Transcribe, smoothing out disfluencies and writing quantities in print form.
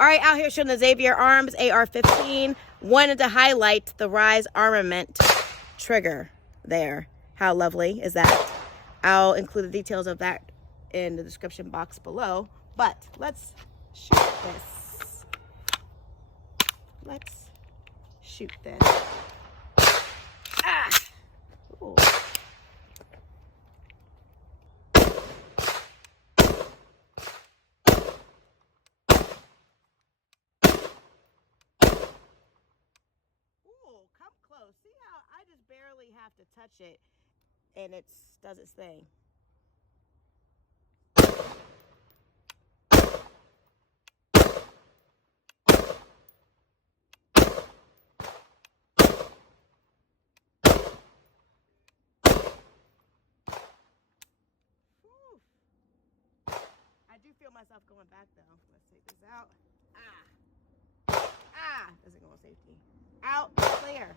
All right, out here showing the Xavier Arms AR-15. Wanted to highlight the Rise Armament trigger there. How lovely is that? I'll include the details of that in the description box below. But let's shoot this. Let's shoot this. Ah! Ooh. Come close. See how I just barely have to touch it and it does its thing. Whew. I do feel myself going back though. Let's take this out. Ah, doesn't go on safety. Out, clear.